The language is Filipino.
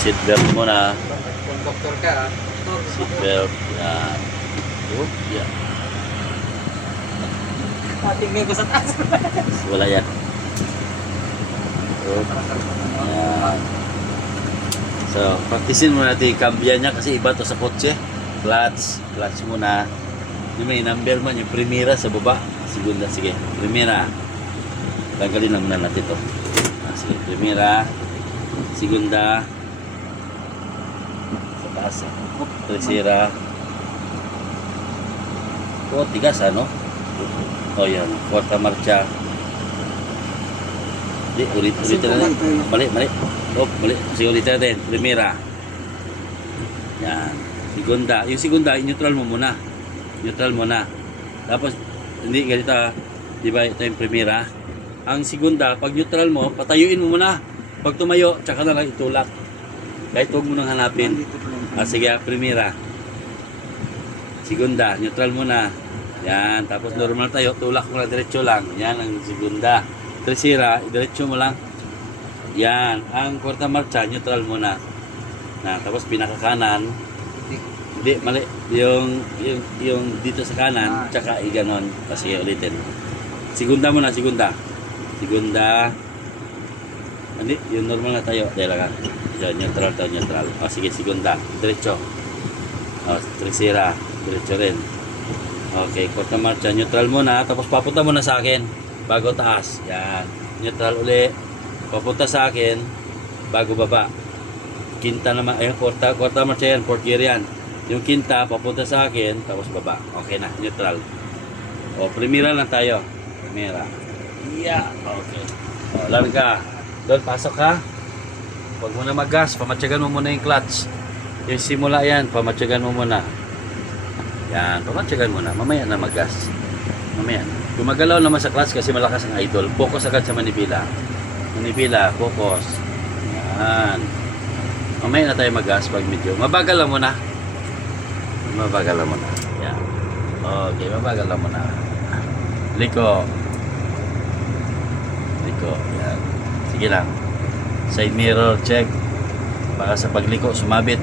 seatbelt muna. Kung doktor ka. Seatbelt. Yan. Oop, yan. Tingnan ko sa taas. Wala yan. Yan. So, praktisin muna natin kambya niya kasi iba to sa kotse. Clutch. Clutch muna. Yung may number man, yung primera sa baba. Segunda, sige. Primera. Tanggalin na muna natin to. Ah, sige, primera. Segunda. Sa taas. eh. Tercera. Oh, tigas ano? Oh, yan. Kuarta marcha. Di, ulit, ulit na lang. Mali, mali. Oh, mali. Sige, ulit natin. Primera. Yan. Segunda. Yung segunda, neutral mo muna. Neutral muna. Tapos, hindi ganito ah. Di ba ito yung primera? Ang segunda, pag neutral mo, patayuin mo muna. Pag tumayo, tsaka na lang itulak. Kahit huwag mo nang hanapin. Ah, sige, ah, primera. Segunda, neutral muna. Yan, tapos normal tayo, tulak mo lang, diretso lang. Yan ang segunda. Tercera, diretso mo lang. Yan, ang kwarta marcha, neutral muna. Na, tapos pinaka kanan, hindi, mali. Yung, yung, yung dito sa kanan, tsaka i-ganon. Kasi ulitin. Segunda muna, segunda. Segunda. Hindi, yung normal na tayo. Dahil lang. Yan, neutral tayo, neutral. O, sige, segunda. Diretso. O, tercera. Diretso rin. Okay, kwarta marcha. Neutral muna. Tapos papunta muna sa akin. Bago taas. Yan. Neutral uli. Papunta sa akin. Bago baba. Kinta naman. Ayun, kwarta, kwarta marcha yan. Fourth gear yan. Yung kinta, papunta sa akin. Tapos baba. Okay na. Neutral. O, primera lang tayo. Primera. Yeah. Okay. O, lamig ka. Doon, pasok ka. Huwag mo na mag-gas. Pamatyagan mo muna yung clutch. Yung simula yan, pamatyagan mo muna. Yan, pamatyagan mo na. Mamaya na mag-gas. Mamaya na. Gumagalaw naman sa clutch kasi malakas ang idol. Focus agad sa manipila. Manipila, focus. Yan. Mamaya na tayo mag-gas pag medyo. Mabagal lang muna. Mabagal lang muna. Yan. Okay, mabagal lang muna. Liko. Liko. Yan. Sige lang. Side mirror check. Baka sa pagliko sumabit.